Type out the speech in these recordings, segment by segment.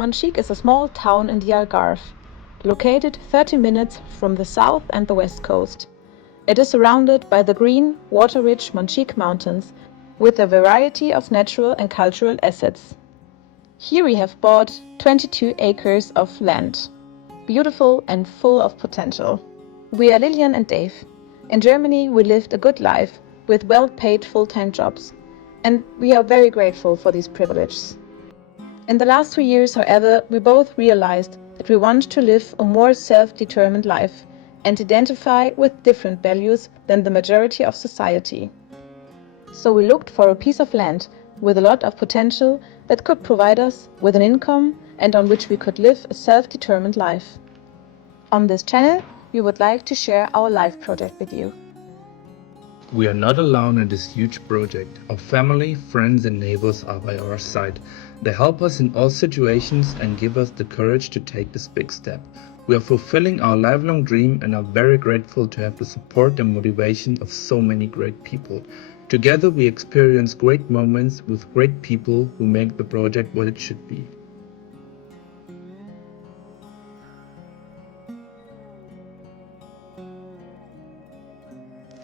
Monchique is a small town in the Algarve, located 30 minutes from the south and the west coast. It is surrounded by the green, water-rich Monchique Mountains with a variety of natural and cultural assets. Here we have bought 22 acres of land, beautiful and full of potential. We are Lilian and Dave. In Germany we lived a good life with well-paid full-time jobs, and we are very grateful for these privileges. In the last 2 years, however, we both realized that we want to live a more self-determined life and identify with different values than the majority of society. So we looked for a piece of land with a lot of potential that could provide us with an income and on which we could live a self-determined life. On this channel, we would like to share our life project with you. We are not alone in this huge project. Our family, friends and neighbors are by our side. They help us in all situations and give us the courage to take this big step. We are fulfilling our lifelong dream and are very grateful to have the support and motivation of so many great people. Together we experience great moments with great people who make the project what it should be.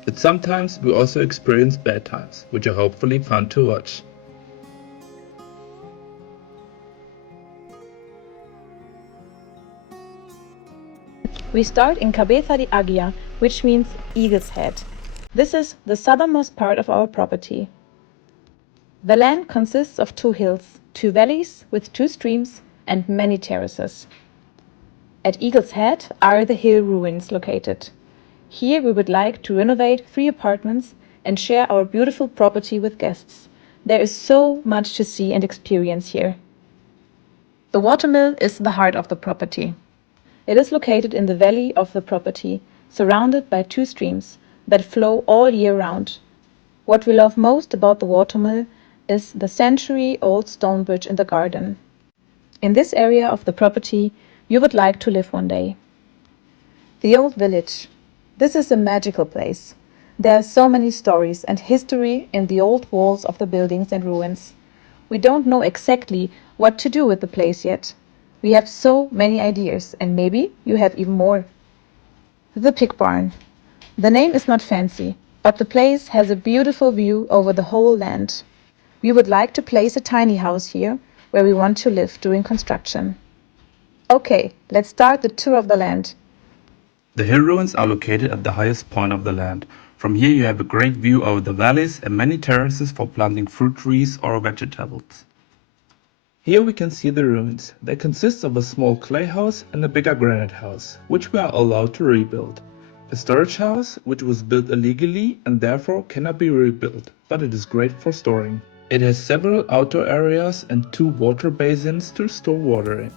But sometimes we also experience bad times, which are hopefully fun to watch. We start in Cabeza de Águila, which means eagle's head. This is the southernmost part of our property. The land consists of 2 hills, 2 valleys with 2 streams and many terraces. At Eagle's Head are the hill ruins located. Here we would like to renovate 3 apartments and share our beautiful property with guests. There is so much to see and experience here. The watermill is the heart of the property. It is located in the valley of the property, surrounded by 2 streams that flow all year round. What we love most about the watermill is the century-old stone bridge in the garden. In this area of the property, you would like to live one day. The old village. This is a magical place. There are so many stories and history in the old walls of the buildings and ruins. We don't know exactly what to do with the place yet. We have so many ideas, and maybe you have even more. The pig barn. The name is not fancy, but the place has a beautiful view over the whole land. We would like to place a tiny house here, where we want to live during construction. Okay, let's start the tour of the land. The hill ruins are located at the highest point of the land. From here you have a great view over the valleys and many terraces for planting fruit trees or vegetables. Here we can see the ruins. They consist of a small clay house and a bigger granite house, which we are allowed to rebuild. A storage house, which was built illegally and therefore cannot be rebuilt, but it is great for storing. It has several outdoor areas and 2 water basins to store water in.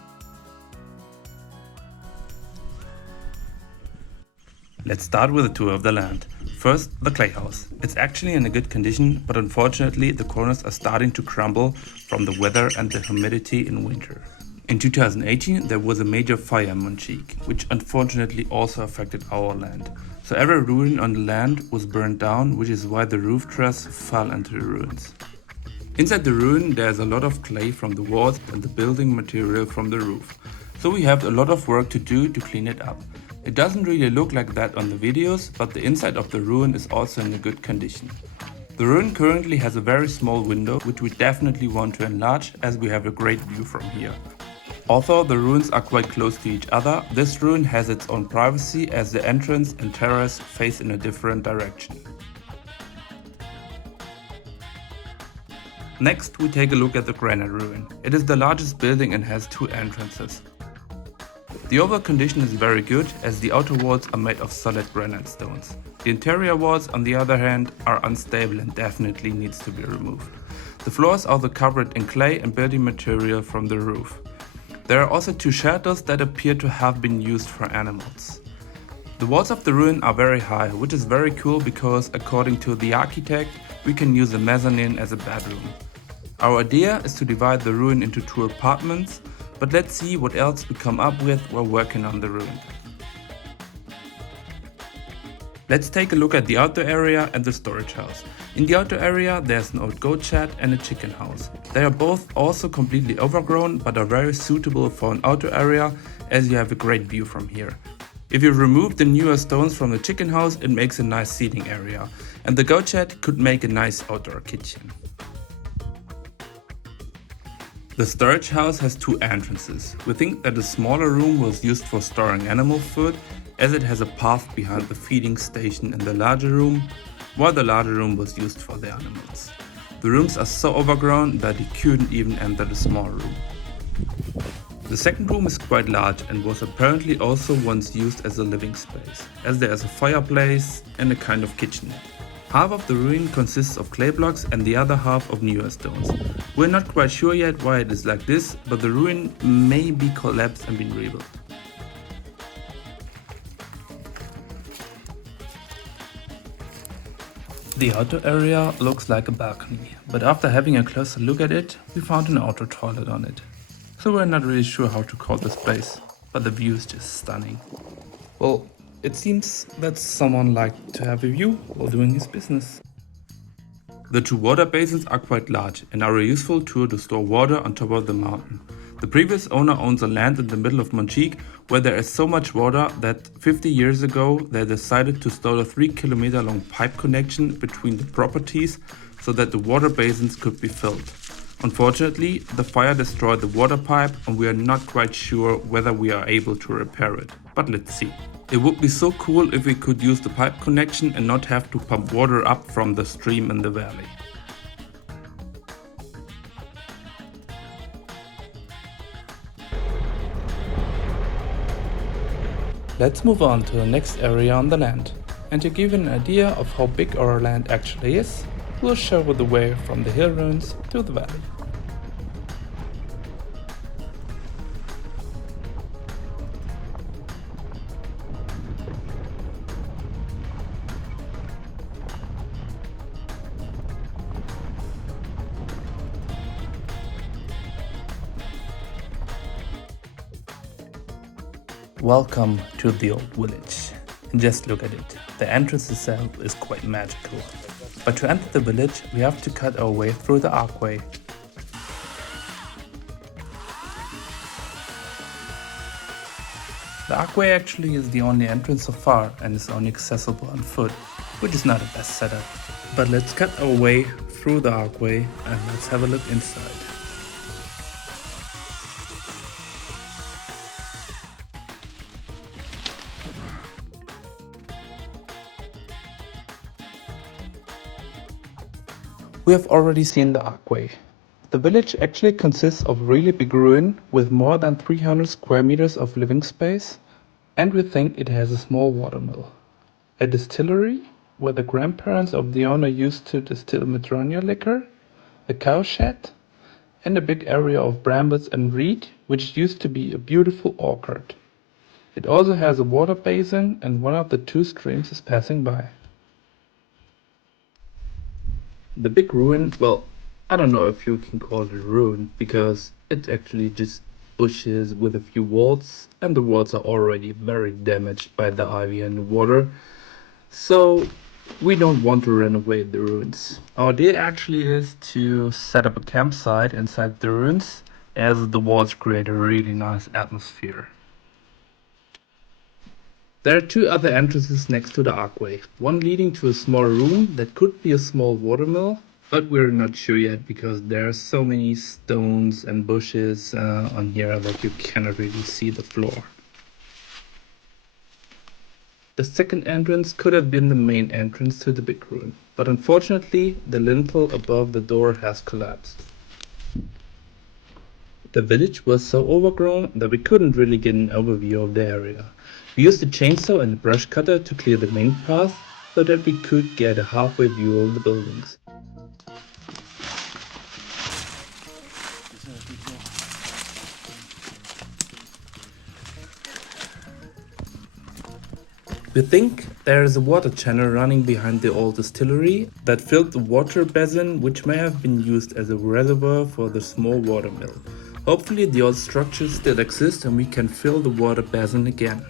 Let's start with a tour of the land. First, the clay house. It's actually in a good condition, but unfortunately the corners are starting to crumble from the weather and the humidity in winter. In 2018 there was a major fire in Monchique, which unfortunately also affected our land. So every ruin on the land was burned down, which is why the roof truss fell into the ruins. Inside the ruin there's a lot of clay from the walls and the building material from the roof. So we have a lot of work to do to clean it up. It doesn't really look like that on the videos, but the inside of the ruin is also in a good condition. The ruin currently has a very small window, which we definitely want to enlarge as we have a great view from here. Although the ruins are quite close to each other, this ruin has its own privacy as the entrance and terrace face in a different direction. Next we take a look at the granite ruin. It is the largest building and has 2 entrances. The overall condition is very good as the outer walls are made of solid granite stones. The interior walls on the other hand are unstable and definitely needs to be removed. The floors are also covered in clay and building material from the roof. There are also 2 shelters that appear to have been used for animals. The walls of the ruin are very high, which is very cool because according to the architect we can use the mezzanine as a bedroom. Our idea is to divide the ruin into 2 apartments, but let's see what else we come up with while working on the ruin. Let's take a look at the outdoor area and the storage house. In the outdoor area there's an old goat shed and a chicken house. They are both also completely overgrown but are very suitable for an outdoor area as you have a great view from here. If you remove the newer stones from the chicken house, it makes a nice seating area, and the goat shed could make a nice outdoor kitchen. The storage house has two entrances. We think that the smaller room was used for storing animal food, as it has a path behind the feeding station in the larger room, while the larger room was used for the animals. The rooms are so overgrown that you couldn't even enter the small room. The second room is quite large and was apparently also once used as a living space, as there is a fireplace and a kind of kitchen. Half of the ruin consists of clay blocks and the other half of newer stones. We're not quite sure yet why it is like this, but the ruin may be collapsed and been rebuilt. The outdoor area looks like a balcony, but after having a closer look at it, we found an outdoor toilet on it. So we're not really sure how to call this place, but the view is just stunning. Well, it seems that someone liked to have a view while doing his business. The two water basins are quite large and are a useful tool to store water on top of the mountain. The previous owner owns a land in the middle of Monchique where there is so much water that 50 years ago they decided to store a 3-kilometer long pipe connection between the properties so that the water basins could be filled. Unfortunately, the fire destroyed the water pipe and we are not quite sure whether we are able to repair it, but let's see. It would be so cool if we could use the pipe connection and not have to pump water up from the stream in the valley. Let's move on to the next area on the land. And to give you an idea of how big our land actually is, we'll show you the way from the hill ruins to the valley. Welcome to the old village. And just look at it. The entrance itself is quite magical. But to enter the village, we have to cut our way through the archway. The archway actually is the only entrance so far and is only accessible on foot, which is not the best setup. But let's cut our way through the archway and let's have a look inside. We have already seen the archway. The village actually consists of a really big ruin with more than 300 square meters of living space, and we think it has a small watermill, a distillery where the grandparents of the owner used to distill Madronia liquor, a cow shed, and a big area of brambles and reed which used to be a beautiful orchard. It also has a water basin and one of the two streams is passing by. The big ruin, well, I don't know if you can call it a ruin, because it's actually just bushes with a few walls, and the walls are already very damaged by the ivy and the water. So we don't want to renovate the ruins. Our idea actually is to set up a campsite inside the ruins, as the walls create a really nice atmosphere. There are two other entrances next to the archway, one leading to a small room that could be a small watermill, but we're not sure yet because there are so many stones and bushes on here that you cannot really see the floor. The second entrance could have been the main entrance to the big ruin, but unfortunately the lintel above the door has collapsed. The village was so overgrown that we couldn't really get an overview of the area. We used a chainsaw and a brush cutter to clear the main path so that we could get a halfway view of the buildings. We think there is a water channel running behind the old distillery that filled the water basin, which may have been used as a reservoir for the small water mill. Hopefully the old structures still exist and we can fill the water basin again.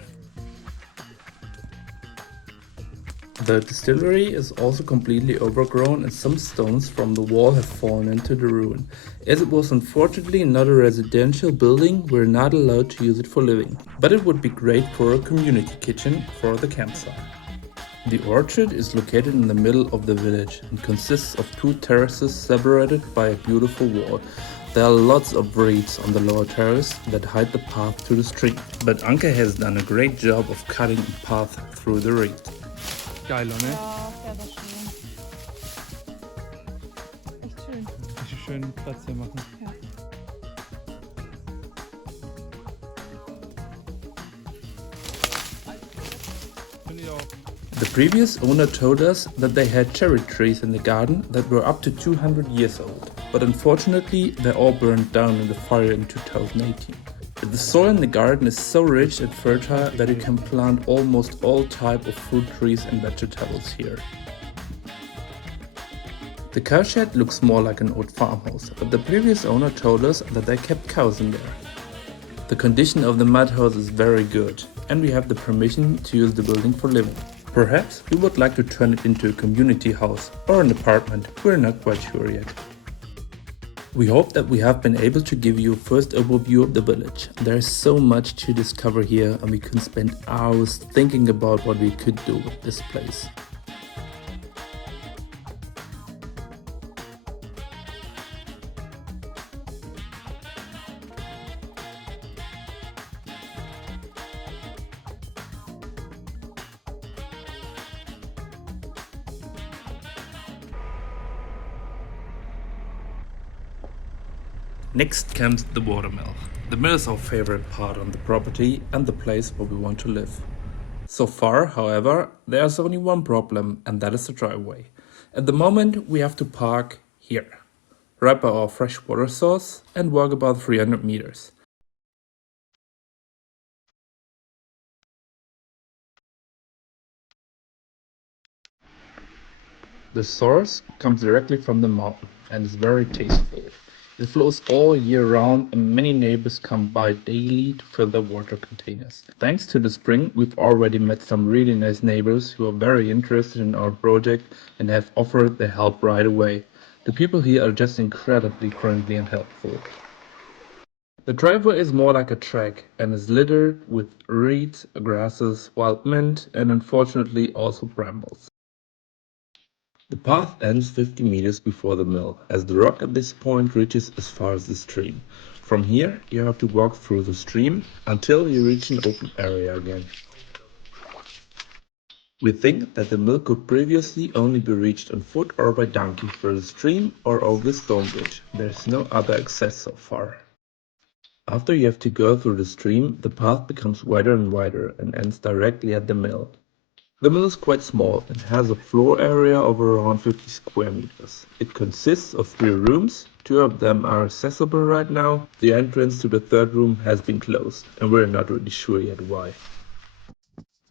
The distillery is also completely overgrown and some stones from the wall have fallen into the ruin. As it was unfortunately not a residential building, we're not allowed to use it for living. But it would be great for a community kitchen for the campsite. The orchard is located in the middle of the village and consists of 2 terraces separated by a beautiful wall. There are lots of reeds on the lower terrace that hide the path to the stream. But Anke has done a great job of cutting a path through the reed. Geil, ne? Ja, sehr, sehr schön. Echt schön. Richtig schön Platz hier machen. Ja. Finde ich auch. The previous owner told us that they had cherry trees in the garden that were up to 200 years old, but unfortunately they all burned down in the fire in 2018. The soil in the garden is so rich and fertile that you can plant almost all type of fruit trees and vegetables here. The cow shed looks more like an old farmhouse, but the previous owner told us that they kept cows in there. The condition of the mud house is very good, and we have the permission to use the building for living. Perhaps we would like to turn it into a community house or an apartment, we're not quite sure yet. We hope that we have been able to give you a first overview of the village. There is so much to discover here and we can spend hours thinking about what we could do with this place. Next comes the watermill. The mill is our favorite part on the property and the place where we want to live. So far, however, there's only one problem, and that is the driveway. At the moment, we have to park here, right by our fresh water source, and walk about 300 meters. The source comes directly from the mountain and is very tasteful. It flows all year round and many neighbors come by daily to fill their water containers. Thanks to the spring, we've already met some really nice neighbors who are very interested in our project and have offered their help right away. The people here are just incredibly friendly and helpful. The driveway is more like a track and is littered with reeds, grasses, wild mint, and unfortunately also brambles. The path ends 50 meters before the mill, as the rock at this point reaches as far as the stream. From here, you have to walk through the stream until you reach an open area again. We think that the mill could previously only be reached on foot or by donkey through the stream or over the stone bridge. There is no other access so far. After you have to go through the stream, the path becomes wider and wider and ends directly at the mill. The mill is quite small and has a floor area of around 50 square meters. It consists of 3 rooms, 2 of them are accessible right now. The entrance to the 3rd room has been closed and we're not really sure yet why.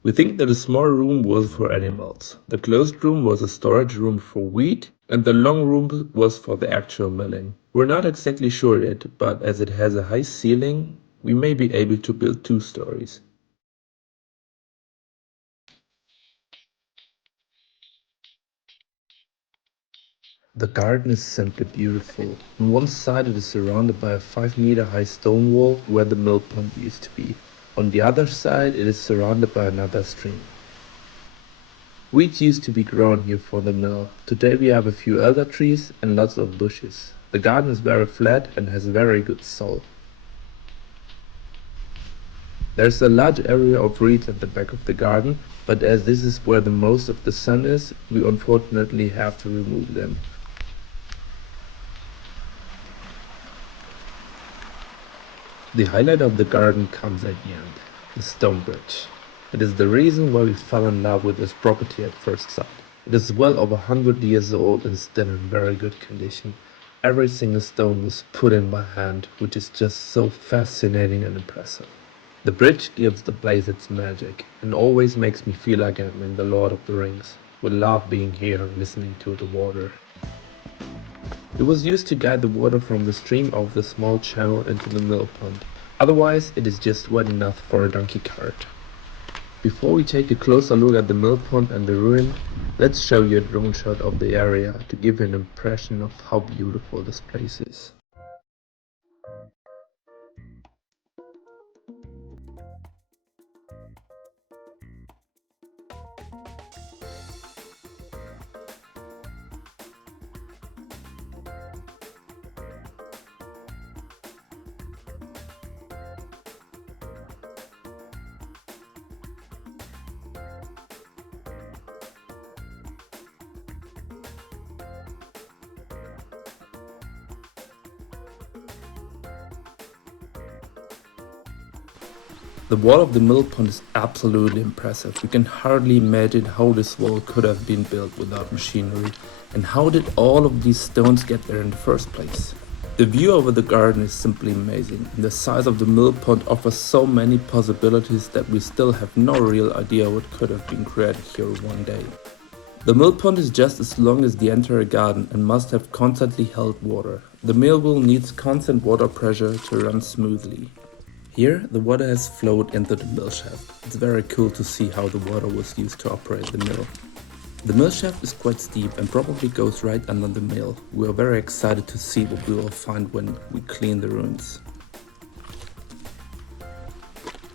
We think that the small room was for animals. The closed room was a storage room for wheat and the long room was for the actual milling. We're not exactly sure yet, but as it has a high ceiling, we may be able to build 2 stories. The garden is simply beautiful. On one side it is surrounded by a 5-meter high stone wall where the mill pond used to be. On the other side it is surrounded by another stream. Wheat used to be grown here for the mill. Today we have a few other trees and lots of bushes. The garden is very flat and has very good soil. There's a large area of reeds at the back of the garden, but as this is where the most of the sun is, we unfortunately have to remove them. The highlight of the garden comes at the end, the stone bridge. It is the reason why we fell in love with this property at first sight. It is well over 100 years old and still in very good condition. Every single stone was put in by hand, which is just so fascinating and impressive. The bridge gives the place its magic and always makes me feel like I'm in the Lord of the Rings. We love being here and listening to the water. It was used to guide the water from the stream over the small channel into the mill pond. Otherwise, it is just wet enough for a donkey cart. Before we take a closer look at the mill pond and the ruin, let's show you a drone shot of the area to give you an impression of how beautiful this place is. The wall of the mill pond is absolutely impressive. You can hardly imagine how this wall could have been built without machinery, and how did all of these stones get there in the first place. The view over the garden is simply amazing, and the size of the mill pond offers so many possibilities that we still have no real idea what could have been created here one day. The mill pond is just as long as the entire garden and must have constantly held water. The mill wheel needs constant water pressure to run smoothly. Here, the water has flowed into the mill shaft. It's very cool to see how the water was used to operate the mill. The mill shaft is quite steep and probably goes right under the mill. We are very excited to see what we will find when we clean the ruins.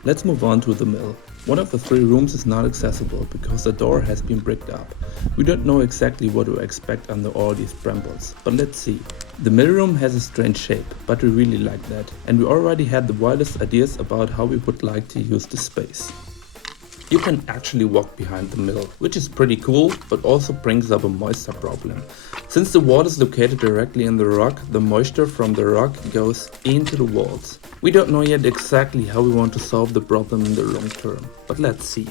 Let's move on to the mill. One of the 3 rooms is not accessible because the door has been bricked up. We don't know exactly what to expect under all these brambles, but let's see. The mill room has a strange shape, but we really like that, and we already had the wildest ideas about how we would like to use the space. You can actually walk behind the mill, which is pretty cool, but also brings up a moisture problem. Since the wall is located directly in the rock, the moisture from the rock goes into the walls. We don't know yet exactly how we want to solve the problem in the long term, but let's see.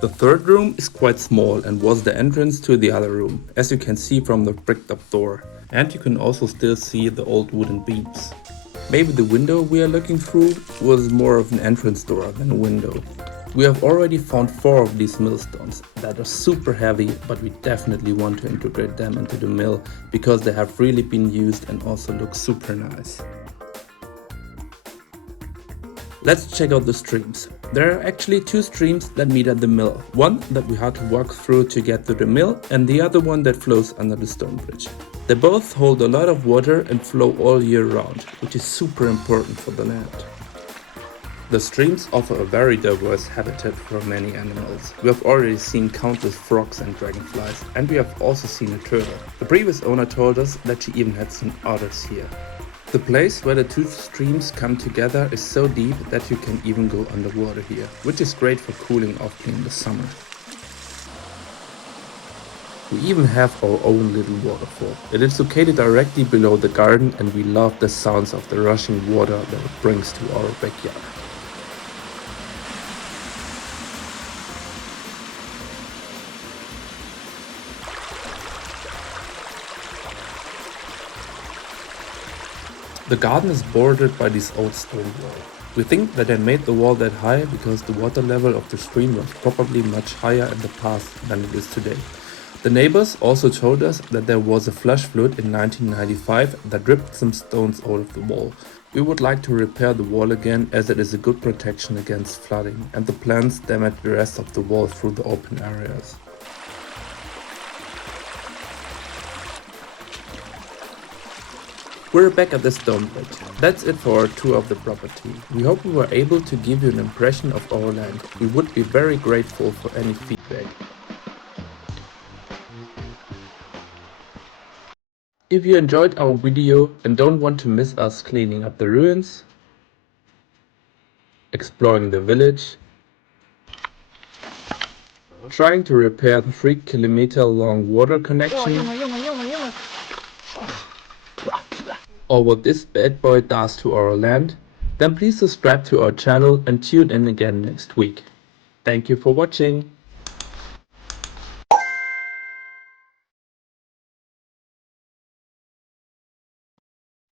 The third room is quite small and was the entrance to the other room, as you can see from the bricked up door. And you can also still see the old wooden beams. Maybe the window we are looking through was more of an entrance door than a window. We have already found 4 of these millstones that are super heavy, but we definitely want to integrate them into the mill because they have really been used and also look super nice. Let's check out the streams. There are actually 2 streams that meet at the mill. One that we had to walk through to get to the mill, and the other one that flows under the stone bridge. They both hold a lot of water and flow all year round, which is super important for the land. The streams offer a very diverse habitat for many animals. We have already seen countless frogs and dragonflies, and we have also seen a turtle. The previous owner told us that she even had seen otters here. The place where the 2 streams come together is so deep that you can even go underwater here, which is great for cooling off in the summer. We even have our own little waterfall. It is located directly below the garden, and we love the sounds of the rushing water that it brings to our backyard. The garden is bordered by this old stone wall. We think that they made the wall that high because the water level of the stream was probably much higher in the past than it is today. The neighbors also told us that there was a flash flood in 1995 that ripped some stones out of the wall. We would like to repair the wall again, as it is a good protection against flooding, and the plants damage the rest of the wall through the open areas. We're back at the stone bridge. That's it for our tour of the property. We hope we were able to give you an impression of our land. We would be very grateful for any feedback. If you enjoyed our video and don't want to miss us cleaning up the ruins, exploring the village, trying to repair the 3-kilometer long water connection, or what this bad boy does to our land, then please subscribe to our channel and tune in again next week. Thank you for watching.